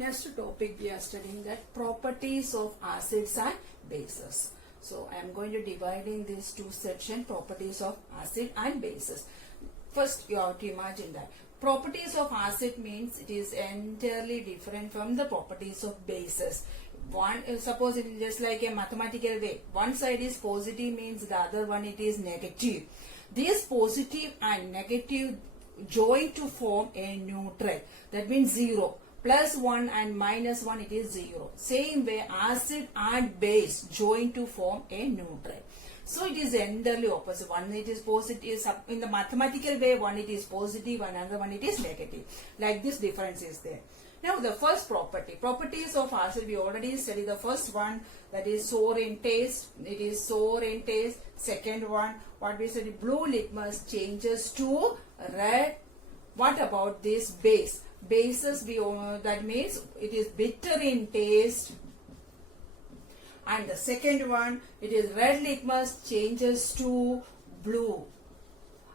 Next topic we are studying that properties of acids and bases. So I am going to divide in these two sections, properties of acid and bases. First you have to imagine that properties of acid means it is entirely different from the properties of bases. One, suppose it is just like a mathematical way. One side is positive means the other one it is negative. These positive and negative join to form a neutral. That means 0. Plus 1 and minus 1 it is 0. Same way acid and base join to form a neutral. So it is entirely opposite. One it is positive, in the mathematical way one it is positive and another one it is negative. Like this difference is there. Now the first property, properties of acid, we already studied the first one, that is sour in taste. It is sour in taste. Second one, what we studied, blue litmus changes to red. What about this base? Bases, that means it is bitter in taste. And the second one, it is red litmus changes to blue.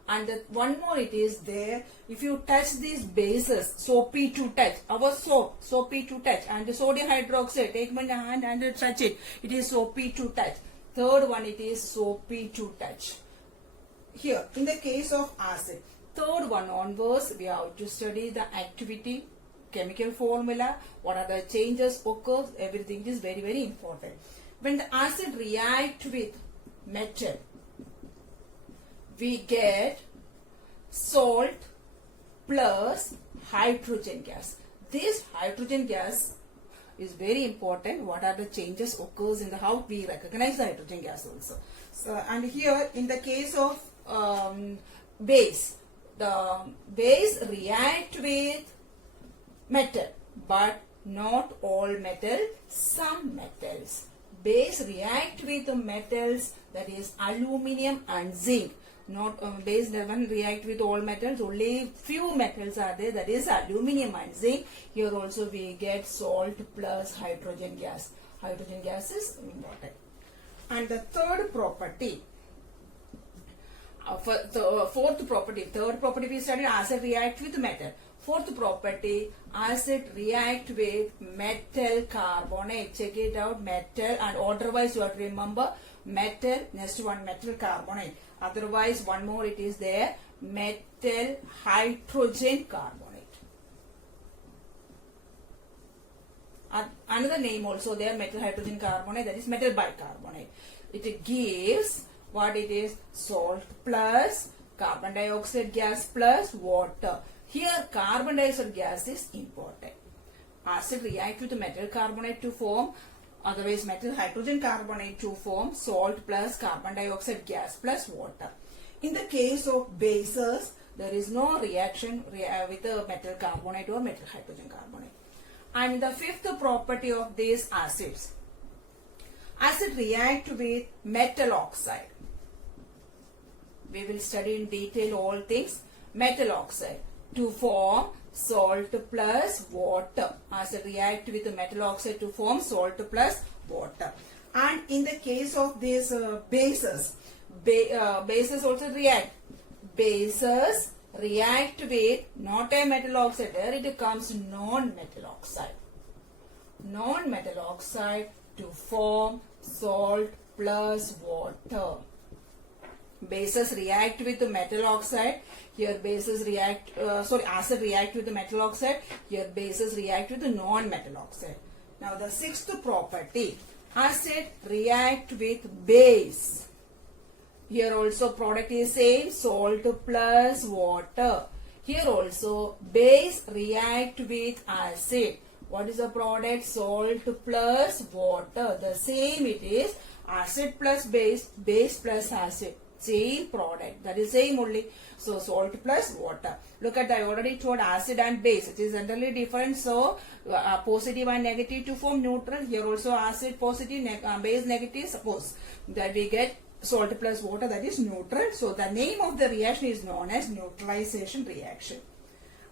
And one more it is there, if you touch these bases, soapy to touch, our soap, soapy to touch, and the sodium hydroxide, take my hand and touch it, it is soapy to touch. Third one, it is soapy to touch. Here, in the case of acid, third one onwards, we have to study the activity, chemical formula, what are the changes occurs, everything is very, very important. When the acid react with metal, we get salt plus hydrogen gas. This hydrogen gas is very important. What are the changes occurs in the how we recognize the hydrogen gas also. So, and here in the case of base, the base react with metal, but not all metal, some metals. Base react with the metals, that is aluminum and zinc. Not base doesn't react with all metals, only few metals are there, that is aluminum and zinc. Here also we get salt plus hydrogen gas. Hydrogen gas is important. And the third property, fourth property, third property we studied, acid react with metal. Fourth property, acid react with metal carbonate. Check it out, metal, and otherwise you have to remember metal, next one metal carbonate. Otherwise one more it is there, metal hydrogen carbonate. Another name also there, metal hydrogen carbonate, that is metal bicarbonate. It gives what it is, salt plus carbon dioxide gas plus water. Here carbon dioxide gas is important. Acid react with metal carbonate to form, otherwise metal hydrogen carbonate to form salt plus carbon dioxide gas plus water. In the case of bases, there is no reaction with the metal carbonate or metal hydrogen carbonate. And the fifth property of these acids, acid react with metal oxide. We will study in detail all things. Metal oxide to form salt plus water. Acid react with the metal oxide to form salt plus water. And in the case of these bases, bases also react. Bases react with not a metal oxide, there it comes non-metal oxide. Non-metal oxide to form salt plus water. Bases react with the metal oxide. Here bases react, acid react with the metal oxide. Here bases react with the non-metal oxide. Now the sixth property, acid react with base. Here also product is same, salt plus water. Here also base react with acid. What is the product? Salt plus water. The same it is, acid plus base, base plus acid. Same product, that is same only. So salt plus water. Look at that, I already told acid and base, it is entirely different. So positive and negative to form neutral. Here also acid positive, base negative. Suppose that we get salt plus water, that is neutral. So the name of the reaction is known as neutralization reaction.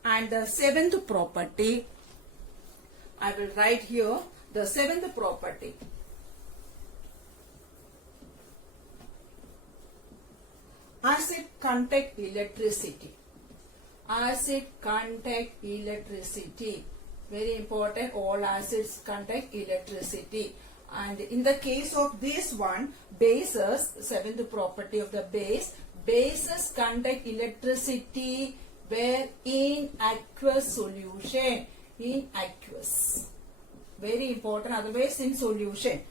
And the seventh property, I will write here the seventh property. Acid contact electricity. Acid contact electricity. Very important, all acids conduct electricity. And in the case of this one, bases, seventh property of the base, bases conduct electricity where in aqueous solution. In aqueous. Very important, otherwise in solution.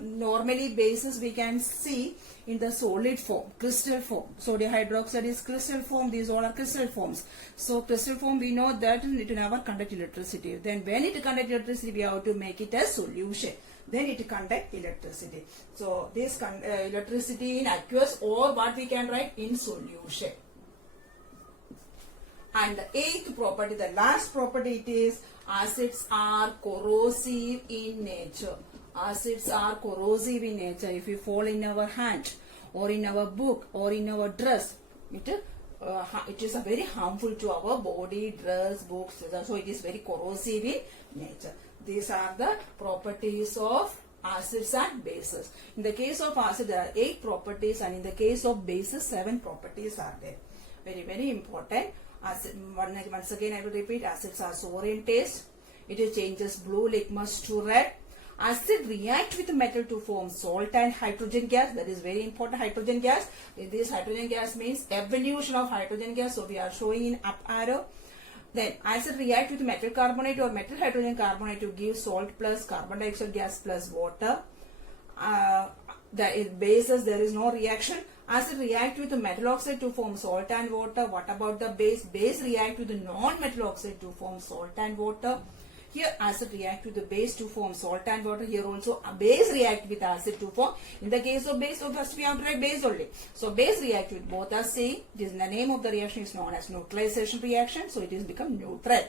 Normally bases we can see in the solid form, crystal form. Sodium hydroxide is crystal form, these all are crystal forms. So crystal form, we know that it will never conduct electricity. Then when it conduct electricity, we have to make it a solution. Then it conduct electricity. So this electricity in aqueous, or what we can write, in solution. And the eighth property, the last property, it is acids are corrosive in nature. Acids are corrosive in nature. If we fall in our hand or in our book or in our dress, it is very harmful to our body, dress, books. So it is very corrosive in nature. These are the properties of acids and bases. In the case of acid, there are 8 properties, and in the case of bases, 7 properties are there. Very, very important. Acid, once again I will repeat, acids are sour in taste. It changes blue litmus to red. Acid react with metal to form salt and hydrogen gas. That is very important, hydrogen gas. This hydrogen gas means evolution of hydrogen gas. So we are showing in up arrow. Then acid react with metal carbonate or metal hydrogen carbonate to give salt plus carbon dioxide gas plus water. The bases, there is no reaction. Acid react with the metal oxide to form salt and water. What about the base? Base react with the non-metal oxide to form salt and water. Here acid react with the base to form salt and water. Here also a base react with acid to form. In the case of base, so first we have to write base only. So base react with both are same. This is the name of the reaction is known as neutralization reaction. So it is become neutral.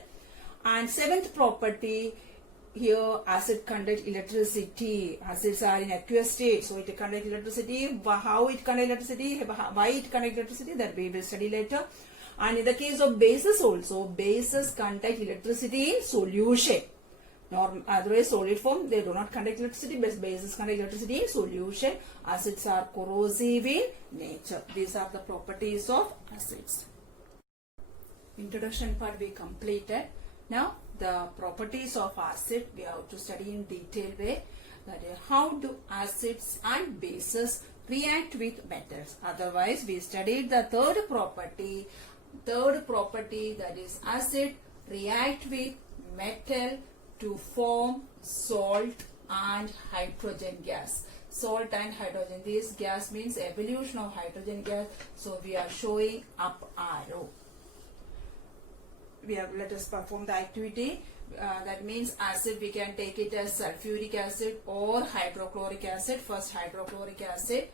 And seventh property, here acid conduct electricity. Acids are in aqueous state, so it conduct electricity. How it conduct electricity, why it conduct electricity, that we will study later. And in the case of bases also, bases conduct electricity in solution. Otherwise solid form, they do not conduct electricity, but bases conduct electricity in solution. Acids are corrosive in nature. These are the properties of acids. Introduction part we completed. Now the properties of acid we have to study in detailed way. That is, how do acids and bases react with metals? Otherwise we studied the third property, that is acid react with metal to form salt and hydrogen gas. Salt and hydrogen, this gas means evolution of hydrogen gas. So we are showing up arrow. Let us perform the activity. That means acid, we can take it as sulfuric acid or hydrochloric acid. First hydrochloric acid,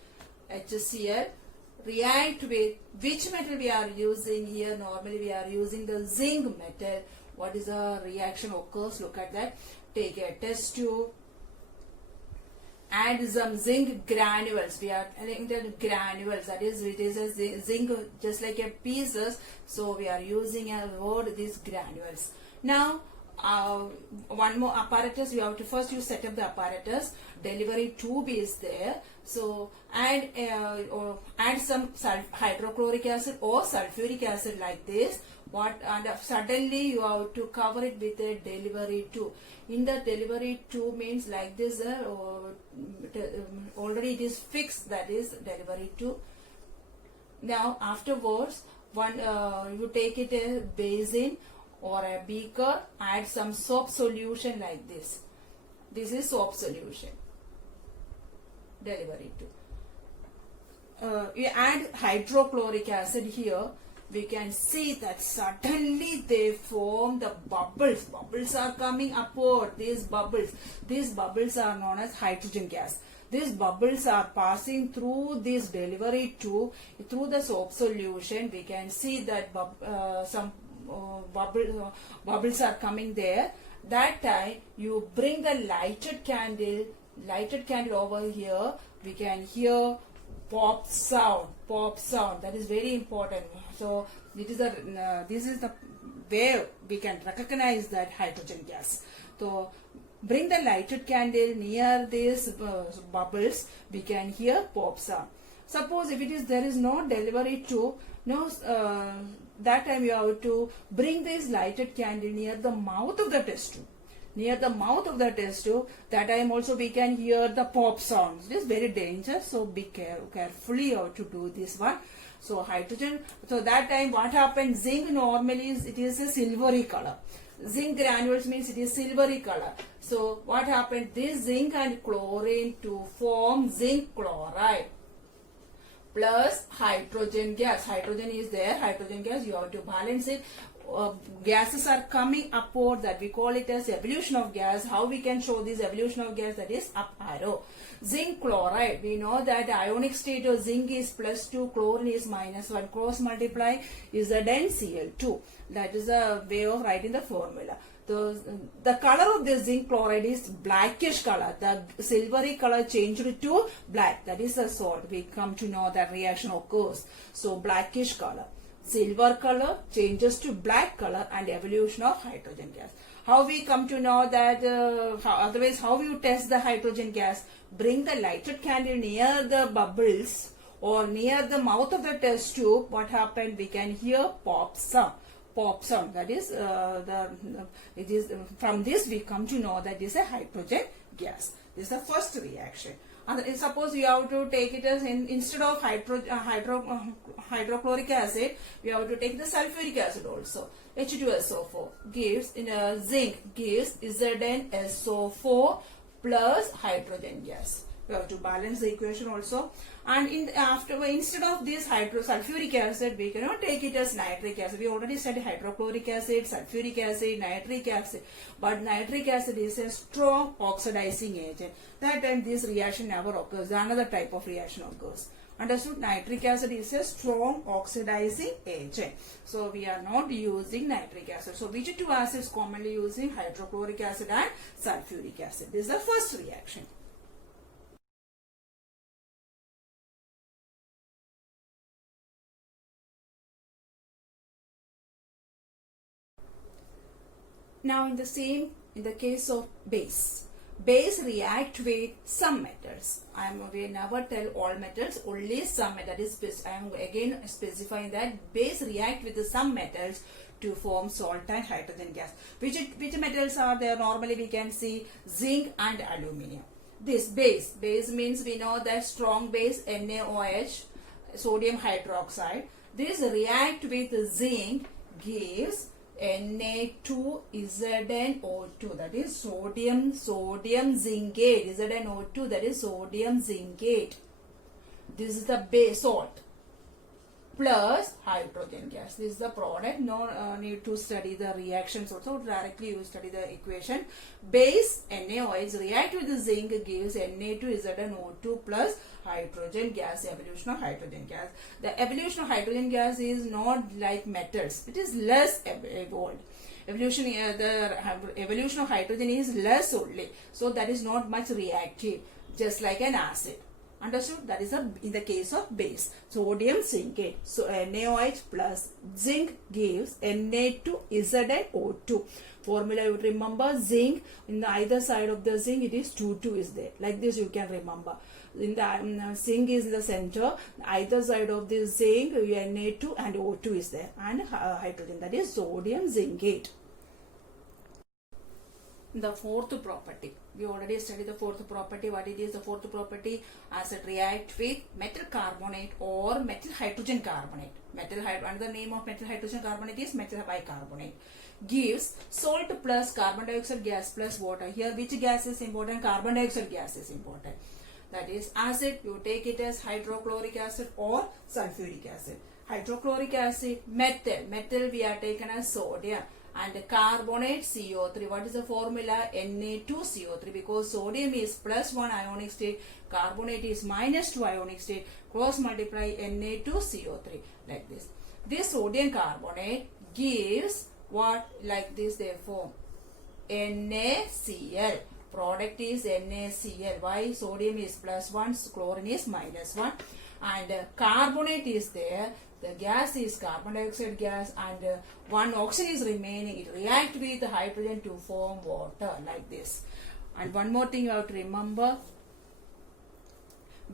HCl, react with which metal we are using here. Normally we are using the zinc metal. What is the reaction occurs? Look at that. Take a test tube, add some zinc granules. We are adding the granules, that is, it is a zinc just like a pieces. So we are using a word, these granules. Now one more apparatus, you have to first you set up the apparatus. Delivery tube is there. So add some hydrochloric acid or sulfuric acid like this. And suddenly you have to cover it with a delivery tube. In the delivery tube means like this, already it is fixed, that is delivery tube. Now afterwards, you take it a basin or a beaker, add some soap solution like this. This is soap solution. Delivery tube. You add hydrochloric acid here. We can see that suddenly they form the bubbles. Bubbles are coming upward. These bubbles are known as hydrogen gas. These bubbles are passing through this delivery tube, through the soap solution. We can see that some bubbles are coming there. That time you bring the lighted candle over here. We can hear pop sound. That is very important. So this is the way we can recognize that hydrogen gas. So bring the lighted candle near these bubbles. We can hear pop sound. Suppose if there is no delivery tube, no that time you have to bring this lighted candle near the mouth of the test tube. Near the mouth of the test tube, that time also we can hear the pop sounds. It is very dangerous, so be carefully how to do this one. So hydrogen, so that time what happens, zinc normally it is a silvery color. Zinc granules means it is silvery color. So what happened, this zinc and chlorine to form zinc chloride plus hydrogen gas. Hydrogen is there, hydrogen gas, you have to balance it. Gases are coming upward, that we call it as evolution of gas. How we can show this evolution of gas? That is up arrow. Zinc chloride, we know that the ionic state of zinc is +2, chlorine is -1, cross multiply is the Cl2. That is a way of writing the formula. The color of the zinc chloride is blackish color. The silvery color changed to black. That is the salt. We come to know that reaction occurs. So blackish color. Silver color changes to black color and evolution of hydrogen gas. How we come to know that, otherwise how you test the hydrogen gas? Bring the lighted candle near the bubbles or near the mouth of the test tube. What happened? We can hear pop sound. Pop sound. That is, it is from this we come to know that this is a hydrogen gas. This is the first reaction. And suppose you have to take it as instead of hydrochloric acid, we have to take the sulfuric acid also. H2SO4 gives zinc gives ZnSO4 plus hydrogen gas. We have to balance the equation also. And instead of this sulfuric acid, we cannot take it as nitric acid. We already studied hydrochloric acid, sulfuric acid, nitric acid. But nitric acid is a strong oxidizing agent. That time this reaction never occurs. Another type of reaction occurs. Understood? Nitric acid is a strong oxidizing agent. So we are not using nitric acid. So which two acids commonly using? Hydrochloric acid and sulfuric acid. This is the first reaction. Now in the case of base react with some metals. We never tell all metals, only some. That is, I am again specifying that base react with some metals to form salt and hydrogen gas. Which metals are there? Normally we can see zinc and aluminium. This base means we know that strong base NaOH, sodium hydroxide. This react with zinc gives Na2ZnO2, that is sodium zincate. ZnO2, that is sodium zincate. This is the base salt plus hydrogen gas. This is the product. No need to study the reactions also. Directly you study the equation. Base NaOH react with the zinc gives Na2ZnO2 plus hydrogen gas. Evolution of hydrogen gas. The evolution of hydrogen gas is not like metals. It is less evolved. The evolution of hydrogen is less only. So that is not much reactive, just like an acid. Understood? That is in the case of base. Sodium zincate. So NaOH plus zinc gives Na2ZnO2. Formula you would remember, zinc in the either side of the zinc it is 2 is there. Like this you can remember. In the zinc is in the center. Either side of the zinc Na2 and O2 is there, and hydrogen, that is sodium zincate. The fourth property, we already studied the fourth property. What it is? The fourth property, acid react with metal carbonate or metal hydrogen carbonate. Another name of metal hydrogen carbonate is metal bicarbonate. Gives salt plus carbon dioxide gas plus water. Here which gas is important? Carbon dioxide gas is important. That is acid, you take it as hydrochloric acid or sulfuric acid. Hydrochloric acid, metal we are taken as sodium. And carbonate CO3. What is the formula? Na2CO3, because sodium is +1 ionic state, carbonate is -2 ionic state. Cross multiply Na2CO3 like this. This sodium carbonate gives what? Like this they form NaCl. Product is NaCl. Why? Sodium is +1, chlorine is -1, and carbonate is there. The gas is carbon dioxide gas, and one oxygen is remaining. It reacts with hydrogen to form water like this. And one more thing you have to remember,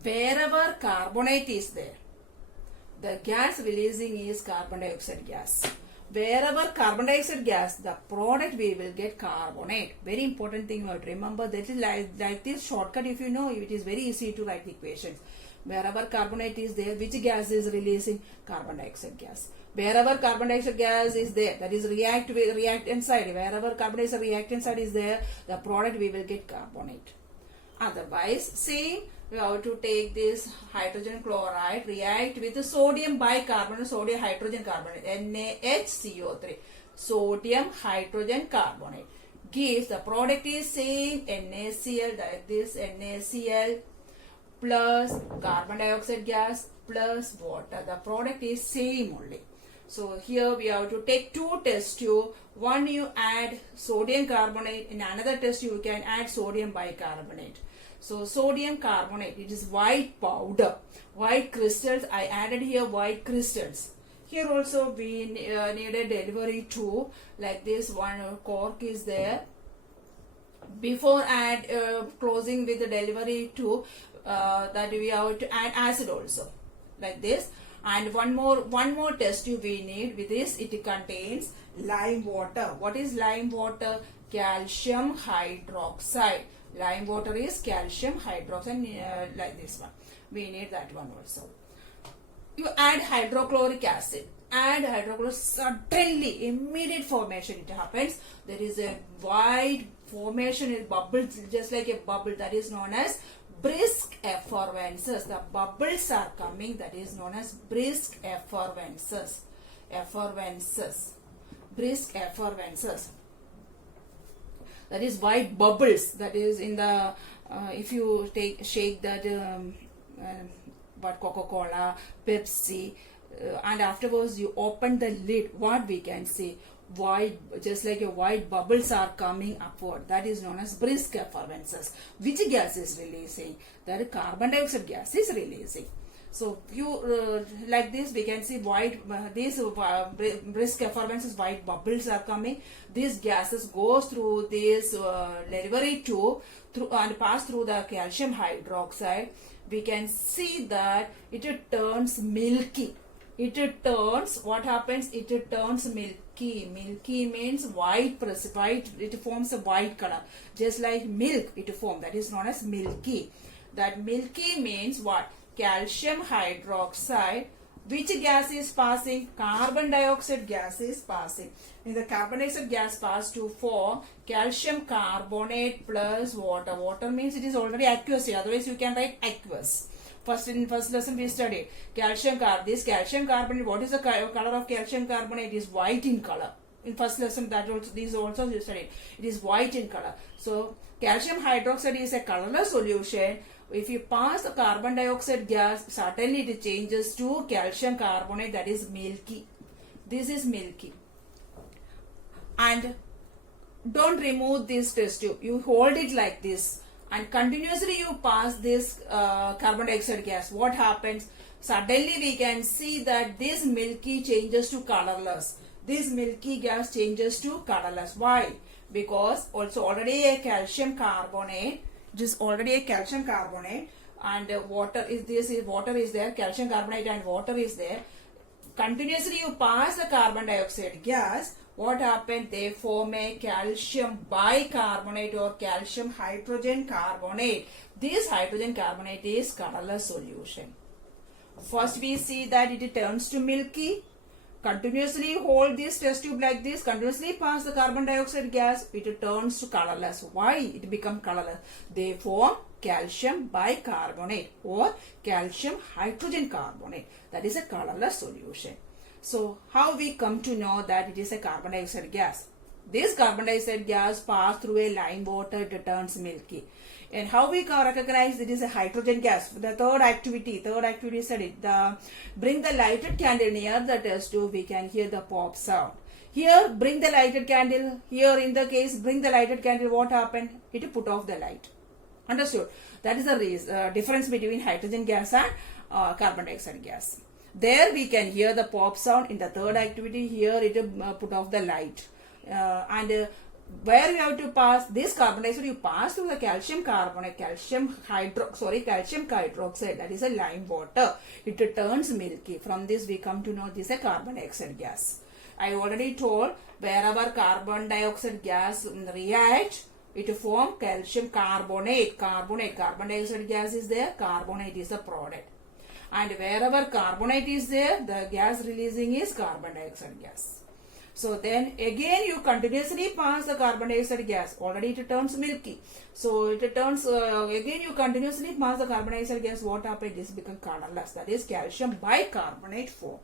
wherever carbonate is there, the gas releasing is carbon dioxide gas. Wherever carbon dioxide gas, the product we will get carbonate. Very important thing you have to remember. That is like this shortcut. If you know, it is very easy to write the equations. Wherever carbonate is there, which gas is releasing? Carbon dioxide gas. Wherever carbon dioxide gas is there, that is reactant side. Wherever carbon dioxide reactant side is there, the product we will get carbonate. Otherwise, same, we have to take this hydrogen chloride, react with the sodium bicarbonate, sodium hydrogen carbonate, NaHCO3, sodium hydrogen carbonate. Gives the product is same, NaCl, like this, NaCl plus carbon dioxide gas plus water. The product is same only. So here we have to take two test tube. One you add sodium carbonate, in another test you can add sodium bicarbonate. So sodium carbonate, it is white powder, white crystals. I added here white crystals. Here also we need a delivery tube, like this one cork is there. Before closing with the delivery tube, that we have to add acid also, like this. And one more test tube we need. With this, it contains lime water. What is lime water? Calcium hydroxide. Lime water is calcium hydroxide, like this one. We need that one also. You add hydrochloric acid. Add hydrochloric, suddenly, immediate formation it happens. There is a wide formation, it bubbles just like a bubble, that is known as brisk effervescence. The bubbles are coming, that is known as brisk effervescence. Brisk effervescence. That is white bubbles. That is in the if you shake that what Coca-Cola, Pepsi, and afterwards you open the lid. What we can see? White, just like a white bubbles are coming upward. That is known as brisk effervescence. Which gas is releasing? That carbon dioxide gas is releasing. So you like this, we can see white these brisk effervescence, white bubbles are coming. These gases goes through this delivery tube and pass through the calcium hydroxide. We can see that it turns milky. It turns, what happens? It turns milky. Milky means white, it forms a white color. Just like milk it forms, that is known as milky. That milky means what? Calcium hydroxide. Which gas is passing? Carbon dioxide gas is passing. In the carbon dioxide gas pass to form calcium carbonate plus water. Water means it is already aqueous, otherwise you can write aqueous. In first lesson we studied calcium carbonate. This calcium carbonate, what is the color of calcium carbonate? It is white in color. In first lesson that also, these also you studied. It is white in color. So calcium hydroxide is a colorless solution. If you pass the carbon dioxide gas, suddenly it changes to calcium carbonate, that is milky. This is milky. And don't remove this test tube. You hold it like this. And continuously you pass this carbon dioxide gas. What happens? Suddenly we can see that this milky changes to colorless. This milky gas changes to colorless. Why? Because also already a calcium carbonate. It is already a calcium carbonate, and water is there. Calcium carbonate and water is there. Continuously you pass the carbon dioxide gas. What happened? They form a calcium bicarbonate or calcium hydrogen carbonate. This hydrogen carbonate is colorless solution. First we see that it turns to milky. Continuously hold this test tube like this. Continuously pass the carbon dioxide gas. It turns to colorless. Why it become colorless? They form calcium bicarbonate or calcium hydrogen carbonate. That is a colorless solution. So how we come to know that it is a carbon dioxide gas? This carbon dioxide gas pass through a lime water, it turns milky. And how we can recognize it is a hydrogen gas? The third activity studied. Bring the lighted candle near the test tube, we can hear the pop sound. Here, bring the lighted candle. Here in the case, bring the lighted candle. What happened? It put off the light. Understood? That is the difference between hydrogen gas and carbon dioxide gas. There we can hear the pop sound. In the third activity, here it put off the light. And where you have to pass this carbon dioxide, you pass through the calcium carbonate, calcium hydroxide, that is a lime water. It turns milky. From this we come to know this is a carbon dioxide gas. I already told wherever carbon dioxide gas react, it form calcium carbonate. Carbon dioxide gas is there, carbonate is the product. And wherever carbonate is there, the gas releasing is carbon dioxide gas. So then again you continuously pass the carbon dioxide gas. Already it turns milky. So it turns, again you continuously pass the carbon dioxide gas. What happens? This becomes colorless. That is calcium bicarbonate form.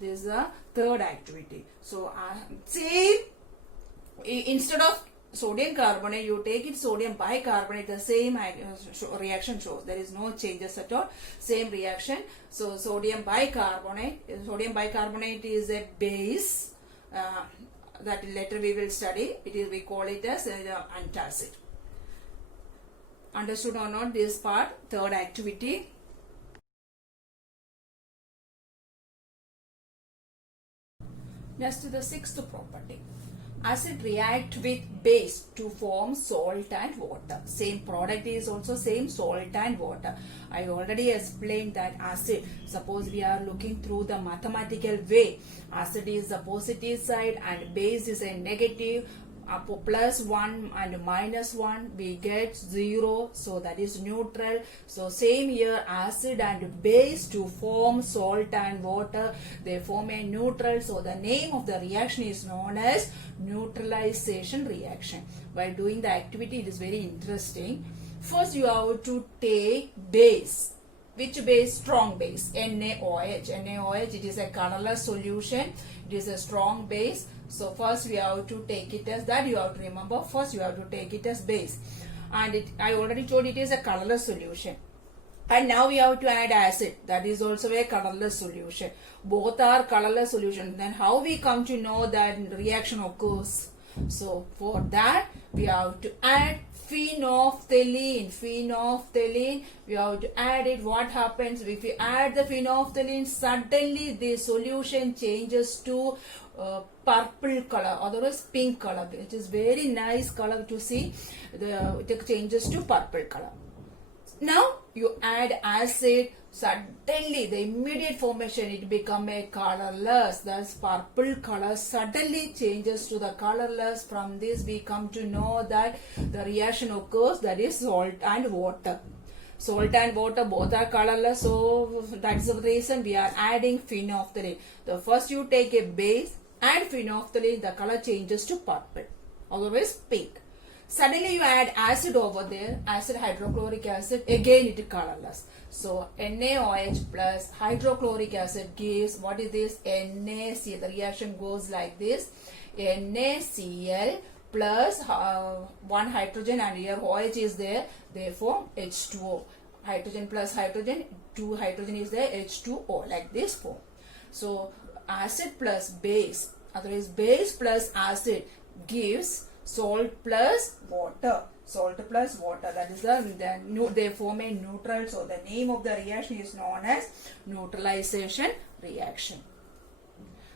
This is the third activity. So same, instead of sodium carbonate, you take it sodium bicarbonate, the same reaction shows. There is no changes at all. Same reaction. So sodium bicarbonate is a base. That later we will study. We call it as antacid. Understood or not this part? Third activity. Next, the sixth property. Acid react with base to form salt and water. Same product is also same, salt and water. I already explained that acid, suppose we are looking through the mathematical way, acid is the positive side and base is a negative. Plus 1 and minus 1 we get 0, so that is neutral. So same here, acid and base to form salt and water, they form a neutral. So the name of the reaction is known as neutralization reaction. While doing the activity, it is very interesting. First you have to take base. Which base? Strong base, NaOH. NaOH, it is a colorless solution. It is a strong base. So first we have to take it as that. You have to remember, first you have to take it as base. And I already told it is a colorless solution. And now we have to add acid. That is also a colorless solution. Both are colorless solutions. Then how we come to know that reaction occurs? So for that we have to add phenolphthalein. We have to add it. What happens if we add the phenolphthalein? Suddenly the solution changes to purple color, otherwise pink color. It is very nice color to see. It changes to purple color. Now you add acid. Suddenly the immediate formation, it become a colorless. Thus purple color suddenly changes to the colorless. From this we come to know that the reaction occurs, that is salt and water. Salt and water both are colorless, so that's the reason we are adding phenolphthalein. The first you take a base and phenolphthalein, the color changes to purple, otherwise pink. Suddenly you add acid over there, acid hydrochloric acid, again it is colorless. So NaOH plus hydrochloric acid gives, what is this? NaCl. The reaction goes like this. NaCl plus 1 hydrogen, and here OH is there, therefore H2O. Hydrogen plus hydrogen, 2 hydrogen is there, H2O, like this form. So acid plus base, otherwise base plus acid gives salt plus water. That is they form a neutral. So the name of the reaction is known as neutralization reaction.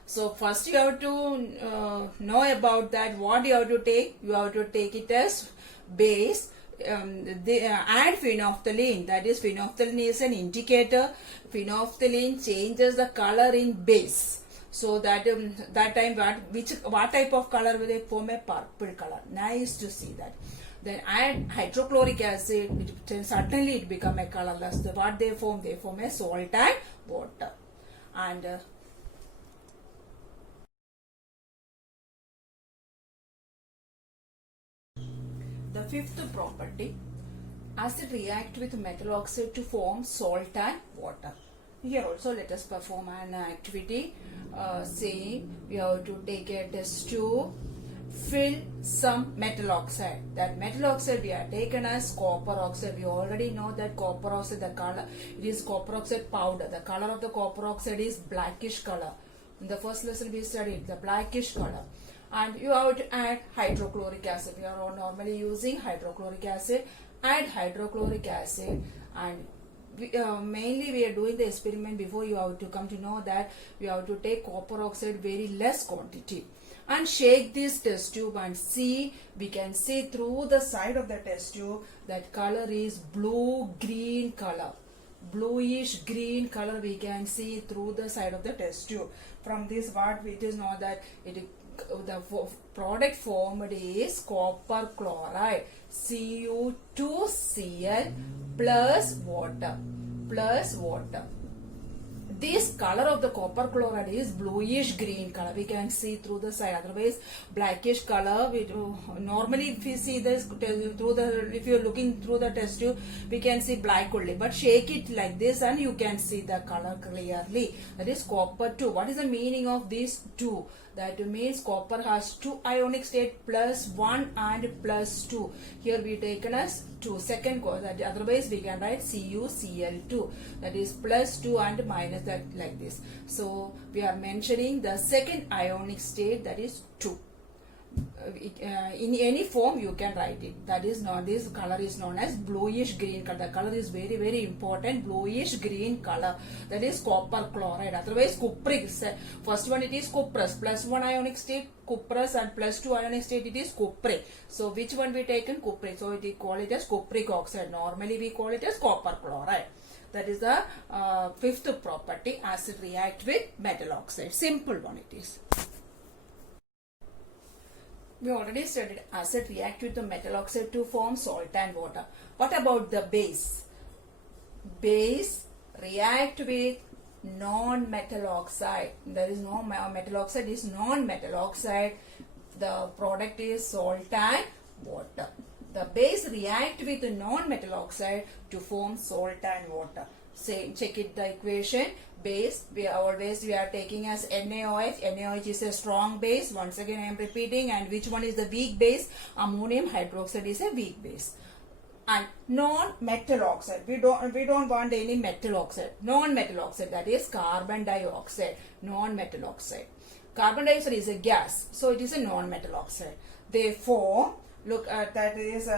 So first you have to know about that. What you have to take? You have to take it as base. Add phenolphthalein. That is, phenolphthalein is an indicator. Phenolphthalein changes the color in base. So that time what type of color will they form? A purple color. Nice to see that. Then add hydrochloric acid. Suddenly it become a colorless. So what they form? They form a salt and water. And the fifth property, acid react with metal oxide to form salt and water. Here also let us perform an activity. Saying we have to take a test tube, fill some metal oxide. That metal oxide we are taken as copper oxide. We already know that copper oxide, the color, it is copper oxide powder. The color of the copper oxide is blackish color. In the first lesson we studied the blackish color. And you have to add hydrochloric acid. We are all normally using hydrochloric acid. Add hydrochloric acid and mainly we are doing the experiment. Before you have to come to know that you have to take copper oxide very less quantity and shake this test tube and see. We can see through the side of the test tube that color is blue green color, bluish green color we can see through the side of the test tube. From this what it is known that the product formed is copper chloride, Cu2Cl plus water. This color of the copper chloride is bluish green color. We can see through the side. Otherwise, blackish color. Normally, if you see this through the, if you are looking through the test tube, we can see black only. But shake it like this, and you can see the color clearly. That is copper 2. What is the meaning of these 2? That means copper has 2 ionic state, plus 1 and plus 2. Here we taken as 2. Second cause, that otherwise we can write CuCl2. That is plus 2 and minus, that like this. So we are mentioning the second ionic state, that is 2. In any form you can write it. That is not, this color is known as bluish green color. The color is very very important, bluish green color. That is copper chloride. Otherwise cupric, first one it is cuprous, plus 1 ionic state cuprous and plus 2 ionic state it is cupric. So which one we taken? Cupric. So we call it as cupric oxide. Normally we call it as copper chloride. That is the fifth property. Acid react with metal oxide. Simple one it is. We already studied acid react with the metal oxide to form salt and water. What about the base? Base react with non-metal oxide. There is no metal oxide, is non-metal oxide. The product is salt and water. The base react with the non-metal oxide to form salt and water. Same, check it the equation. Base, we are taking as NaOH. NaOH is a strong base. Once again I am repeating. And which one is the weak base? Ammonium hydroxide is a weak base. And non-metal oxide, we don't want any metal oxide. Non-metal oxide, that is carbon dioxide. Non-metal oxide. Carbon dioxide is a gas, so it is a non-metal oxide. Therefore, look at that is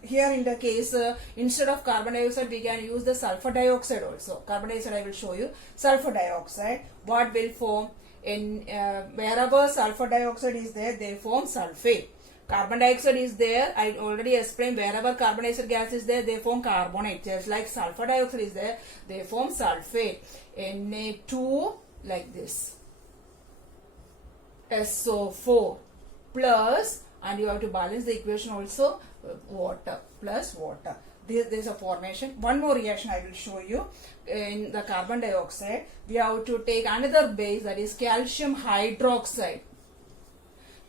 here in the case instead of carbon dioxide we can use the sulfur dioxide also. Carbon dioxide I will show you. Sulfur dioxide, what will form? In wherever sulfur dioxide is there, they form sulfate. Carbon dioxide is there, I already explained. Wherever carbon dioxide gas is there, they form carbonate. Just like sulfur dioxide is there, they form sulfate. Na2 like this, SO4 plus, and you have to balance the equation also, water plus water. There is a formation. One more reaction I will show you. In the carbon dioxide, we have to take another base, that is calcium hydroxide.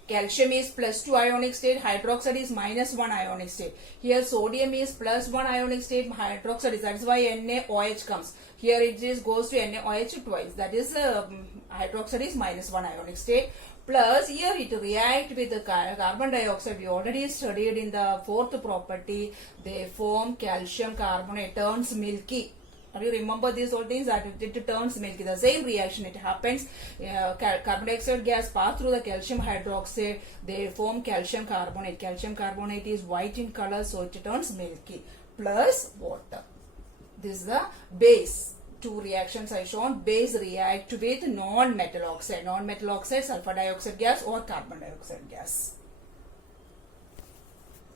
Calcium is plus 2 ionic state, hydroxide is minus 1 ionic state. Here sodium is plus 1 ionic state, hydroxide is, that is why NaOH comes. Here it is goes to NaOH twice, that is hydroxide is minus 1 ionic state. Plus here it react with the carbon dioxide. We already studied in the fourth property. They form calcium carbonate, turns milky. Do you remember these all things? That it turns milky. The same reaction it happens. Carbon dioxide gas pass through the calcium hydroxide. They form calcium carbonate. Calcium carbonate is white in color, so it turns milky. Plus water. This is the base. Two reactions I shown. Base react with non-metal oxide. Non-metal oxide, sulfur dioxide gas or carbon dioxide gas.